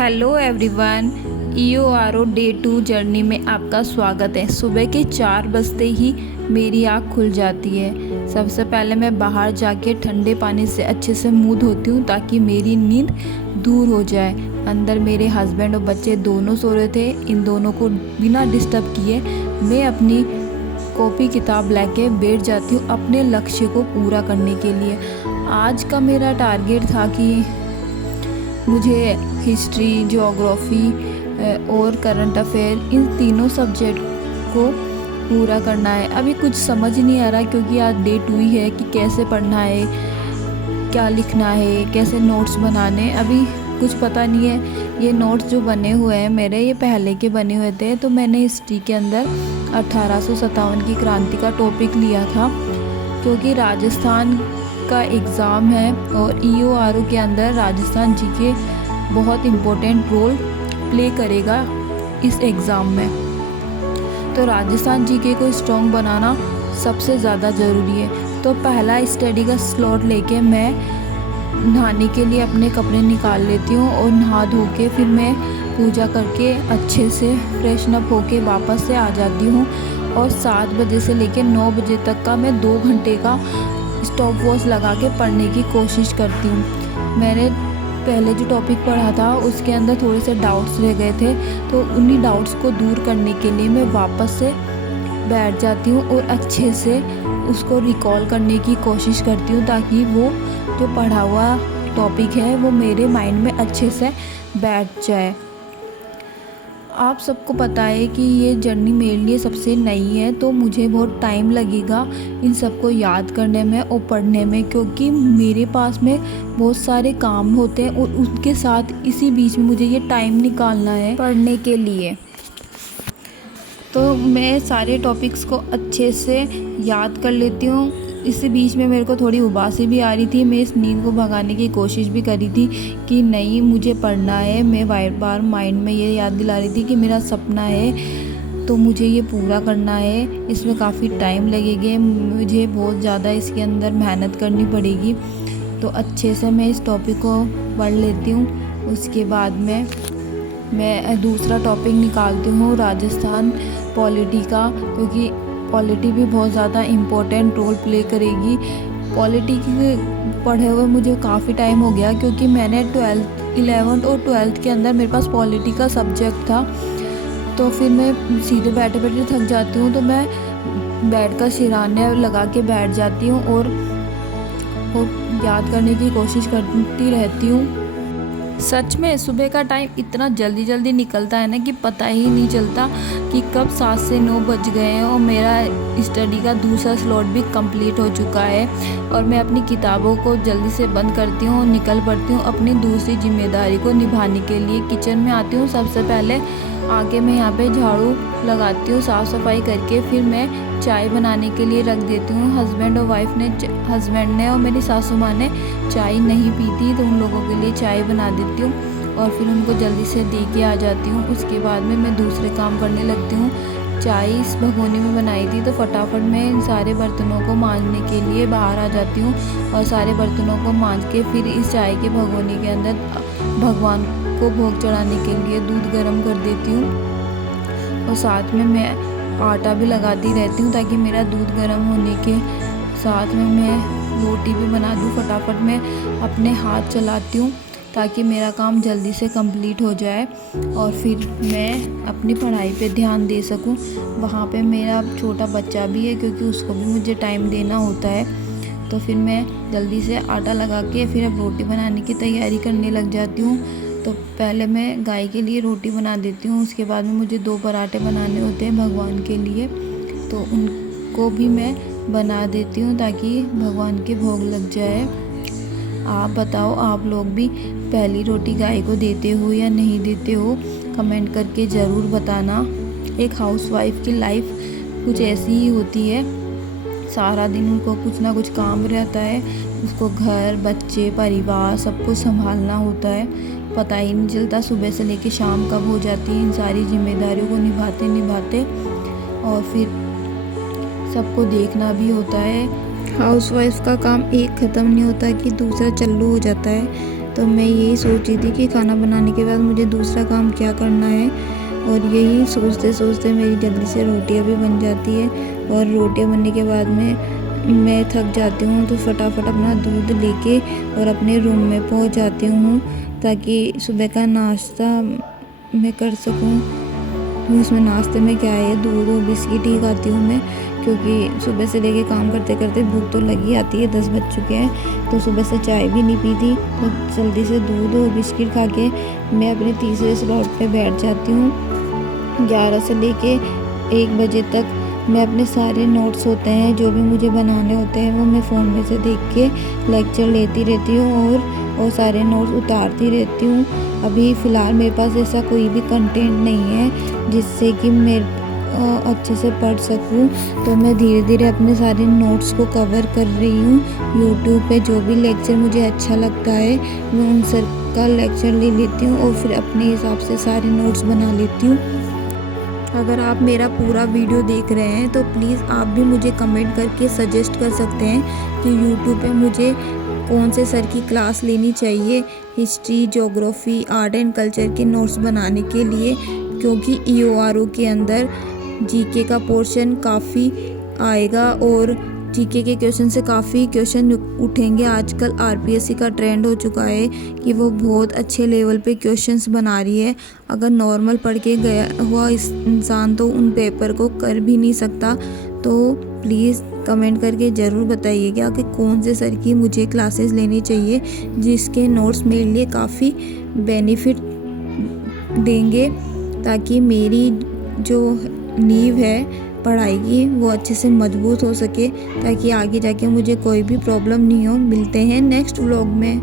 Hello everyone, EORO day 2 journey में आपका स्वागत है। सुबह के 4 बजते ही मेरी आँख खुल जाती है। सबसे पहले मैं बाहर जाके ठंडे पानी से अच्छे से मुंह धोती हूँ ताकि मेरी नींद दूर हो जाए। अंदर मेरे हस्बैंड और बच्चे दोनों सो रहे थे। इन दोनों को बिना डिस्टर्ब किए मैं अपनी कॉपी किताब लेके बैठ जाती हूँ अपने लक्ष्य को पूरा करने के लिए। आज का मेरा टारगेट था कि मुझे हिस्ट्री, ज्योग्राफी और करंट अफेयर इन तीनों सब्जेक्ट को पूरा करना है। अभी कुछ समझ नहीं आ रहा क्योंकि आज डे 2 ही है कि कैसे पढ़ना है, क्या लिखना है, कैसे नोट्स बनाने, अभी कुछ पता नहीं है। ये नोट्स जो बने हुए हैं मेरे, ये पहले के बने हुए थे। तो मैंने हिस्ट्री के अंदर 1857 की क्रांति का टॉपिक लिया था क्योंकि राजस्थान का एग्ज़ाम है और EORO के अंदर राजस्थान जीके बहुत इम्पोर्टेंट रोल प्ले करेगा इस एग्ज़ाम में। तो राजस्थान जीके को स्ट्रॉन्ग बनाना सबसे ज़्यादा ज़रूरी है। तो पहला स्टडी का स्लॉट लेके मैं नहाने के लिए अपने कपड़े निकाल लेती हूँ और नहा धो के फिर मैं पूजा करके अच्छे से फ्रेशन अप होके वापस से आ जाती हूँ। और 7 बजे से लेके 9 बजे तक का मैं 2 घंटे का स्टॉप वॉच लगा के पढ़ने की कोशिश करती हूँ। मैंने पहले जो टॉपिक पढ़ा था उसके अंदर थोड़े से डाउट्स रह गए थे, तो उन्हीं डाउट्स को दूर करने के लिए मैं वापस से बैठ जाती हूँ और अच्छे से उसको रिकॉल करने की कोशिश करती हूँ ताकि वो जो पढ़ा हुआ टॉपिक है वो मेरे माइंड में अच्छे से बैठ जाए। आप सबको पता है कि ये जर्नी मेरे लिए सबसे नई है, तो मुझे बहुत टाइम लगेगा इन सबको याद करने में और पढ़ने में, क्योंकि मेरे पास में बहुत सारे काम होते हैं और उसके साथ इसी बीच में मुझे ये टाइम निकालना है पढ़ने के लिए। तो मैं सारे टॉपिक्स को अच्छे से याद कर लेती हूँ। इसी बीच में मेरे को थोड़ी उबासी भी आ रही थी। मैं इस नींद को भगाने की कोशिश भी करी थी कि नहीं, मुझे पढ़ना है। मैं बार बार माइंड में ये याद दिला रही थी कि मेरा सपना है तो मुझे ये पूरा करना है। इसमें काफ़ी टाइम लगेगा, मुझे बहुत ज़्यादा इसके अंदर मेहनत करनी पड़ेगी। तो अच्छे से मैं इस टॉपिक को पढ़ लेती हूँ। उसके बाद में मैं दूसरा टॉपिक निकालती हूँ राजस्थान पॉलिटी का, क्योंकि पॉलिटी भी बहुत ज़्यादा इम्पोर्टेंट रोल प्ले करेगी। पॉलिटी पढ़े हुए मुझे काफ़ी टाइम हो गया क्योंकि मैंने 11th और 12th के अंदर मेरे पास पॉलिटी का सब्जेक्ट था। तो फिर मैं सीधे बैठे बैठे थक जाती हूँ, तो मैं बैठ कर सिरहाने लगा के बैठ जाती हूँ और याद करने की कोशिश करती रहती हूँ। सच में सुबह का टाइम इतना जल्दी जल्दी निकलता है ना कि पता ही नहीं चलता कि कब 7 से 9 बज गए हैं। और मेरा स्टडी का दूसरा स्लॉट भी कंप्लीट हो चुका है और मैं अपनी किताबों को जल्दी से बंद करती हूँ और निकल पड़ती हूँ अपनी दूसरी जिम्मेदारी को निभाने के लिए। किचन में आती हूँ, सबसे पहले आके मैं यहाँ पे झाड़ू लगाती हूँ, साफ़ सफाई करके फिर मैं चाय बनाने के लिए रख देती हूँ। हस्बैंड ने और मेरी सासू माँ ने चाय नहीं पी थी, तो उन लोगों के लिए चाय बना देती हूँ और फिर उनको जल्दी से दे के आ जाती हूँ। उसके बाद में मैं दूसरे काम करने लगती हूँ। चाय इस भगोनी में बनाई थी तो फटाफट मैं इन सारे बर्तनों को मांजने के लिए बाहर आ जाती हूँ और सारे बर्तनों को मांज के फिर इस चाय के भगोनी के अंदर भगवान को भोग चढ़ाने के लिए दूध गर्म कर देती हूँ। और साथ में मैं आटा भी लगाती रहती हूँ ताकि मेरा दूध गर्म होने के साथ में मैं रोटी भी बना दूँ। फटाफट मैं अपने हाथ चलाती हूँ ताकि मेरा काम जल्दी से कंप्लीट हो जाए और फिर मैं अपनी पढ़ाई पे ध्यान दे सकूँ। वहाँ पे मेरा छोटा बच्चा भी है क्योंकि उसको भी मुझे टाइम देना होता है। तो फिर मैं जल्दी से आटा लगा के फिर अब रोटी बनाने की तैयारी करने लग जाती हूँ। तो पहले मैं गाय के लिए रोटी बना देती हूँ, उसके बाद में मुझे 2 पराठे बनाने होते हैं भगवान के लिए, तो उनको भी मैं बना देती हूँ ताकि भगवान के भोग लग जाए। आप बताओ, आप लोग भी पहली रोटी गाय को देते हो या नहीं देते हो? कमेंट करके ज़रूर बताना। एक हाउसवाइफ की लाइफ कुछ ऐसी ही होती है, सारा दिन उनको कुछ ना कुछ काम रहता है। उसको घर, बच्चे, परिवार सब कुछ संभालना होता है। पता ही नहीं चलता सुबह से लेके शाम कब हो जाती है इन सारी जिम्मेदारियों को निभाते निभाते, और फिर सबको देखना भी होता है। हाउसवाइफ का काम एक ख़त्म नहीं होता कि दूसरा चालू हो जाता है। तो मैं यही सोच रही थी कि खाना बनाने के बाद मुझे दूसरा काम क्या करना है, और यही सोचते सोचते मेरी जल्दी से रोटियां भी बन जाती है। और रोटियां बनने के बाद में मैं थक जाती हूँ तो फटाफट अपना दूध लेके और अपने रूम में पहुँच जाती हूँ, ताकि सुबह का नाश्ता मैं कर सकूँ। उसमें नाश्ते में क्या है, दूध और बिस्किट ही खाती हूँ मैं, क्योंकि सुबह से लेके काम करते करते भूख तो लगी आती है। 10 बज चुके हैं तो सुबह से चाय भी नहीं पी थी, तो जल्दी से दूध और बिस्किट खा के मैं अपने तीसरे स्लॉट पे बैठ जाती हूँ। 11 से लेके 1 बजे तक मैं अपने सारे नोट्स होते हैं जो भी मुझे बनाने होते हैं वो मैं फ़ोन में से देख के लेक्चर लेती रहती हूँ और सारे नोट्स उतारती रहती हूँ। अभी फ़िलहाल मेरे पास ऐसा कोई भी कंटेंट नहीं है जिससे कि मैं अच्छे से पढ़ सकूँ, तो मैं धीरे धीरे अपने सारे नोट्स को कवर कर रही हूँ। यूट्यूब पे जो भी लेक्चर मुझे अच्छा लगता है मैं उन सर का लेक्चर ले लेती हूँ और फिर अपने हिसाब से सारे नोट्स बना लेती हूँ। अगर आप मेरा पूरा वीडियो देख रहे हैं तो प्लीज़ आप भी मुझे कमेंट करके सजेस्ट कर सकते हैं कि यूट्यूब पे मुझे कौन से सर की क्लास लेनी चाहिए history, geography, art and culture के नोट्स बनाने के लिए, क्योंकि EORO के अंदर जीके का पोर्शन काफ़ी आएगा और जीके के क्वेश्चन से काफ़ी क्वेश्चन उठेंगे। आजकल RPSC का ट्रेंड हो चुका है कि वो बहुत अच्छे लेवल पे क्वेश्चंस बना रही है। अगर नॉर्मल पढ़ के गया हुआ इस इंसान तो उन पेपर को कर भी नहीं सकता। तो प्लीज़ कमेंट करके ज़रूर बताइएगा कि कौन से सर की मुझे क्लासेस लेनी चाहिए जिसके नोट्स मेरे लिए काफ़ी बेनिफिट देंगे, ताकि मेरी जो नींव है पढ़ाई की वो अच्छे से मजबूत हो सके, ताकि आगे जाके मुझे कोई भी प्रॉब्लम नहीं हो। मिलते हैं नेक्स्ट व्लॉग में।